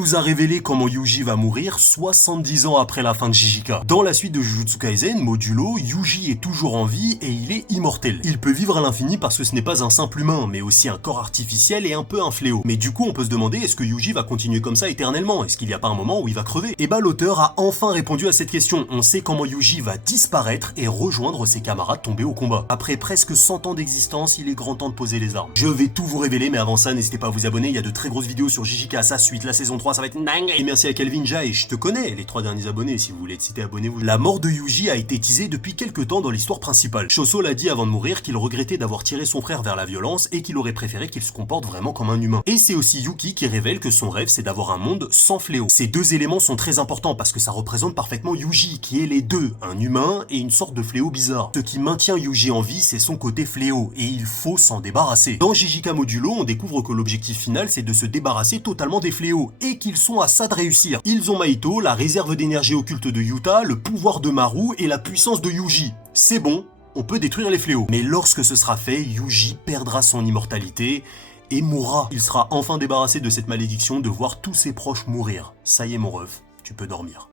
nous a révélé comment Yuji va mourir 70 ans après la fin de Jijika. Dans la suite de Jujutsu Kaisen, modulo, Yuji est toujours en vie et il est immortel. Il peut vivre à l'infini parce que ce n'est pas un simple humain, mais aussi un corps artificiel et un peu un fléau. Mais du coup, on peut se demander, est-ce que Yuji va continuer comme ça éternellement? Est-ce qu'il n'y a pas un moment où il va crever? Et bah l'auteur a enfin répondu à cette question. On sait comment Yuji va disparaître et rejoindre ses camarades tombés au combat. Après presque 100 ans d'existence, il est grand temps de poser les armes. Je vais tout vous révéler, mais avant ça, n'hésitez pas à vous abonner, il y a de très grosses vidéos sur Jijika, sa suite, la saison 3, ça va être dingue. Et merci à Kelvin Ja et je te connais, les 3 derniers abonnés, si vous voulez être cité, abonnez-vous. La mort de Yuji a été teasée depuis quelques temps dans l'histoire principale. Choso l'a dit avant de mourir qu'il regrettait d'avoir tiré son frère vers la violence et qu'il aurait préféré qu'il se comporte vraiment comme un humain. Et c'est aussi Yuki qui révèle que son rêve c'est d'avoir un monde sans fléau. Ces deux éléments sont très importants parce que ça représente parfaitement Yuji qui est les deux, un humain et une sorte de fléau bizarre. Ce qui maintient Yuji en vie c'est son côté fléau et il faut s'en débarrasser. Dans Jijika Modulo, on découvre que l'objectif final c'est de se débarrasser totalement des fléaux et qu'ils sont à ça de réussir. Ils ont Mahito, la réserve d'énergie occulte de Yuta, le pouvoir de Maru et la puissance de Yuji. C'est bon, on peut détruire les fléaux. Mais lorsque ce sera fait, Yuji perdra son immortalité et mourra. Il sera enfin débarrassé de cette malédiction de voir tous ses proches mourir. Ça y est mon ref, tu peux dormir.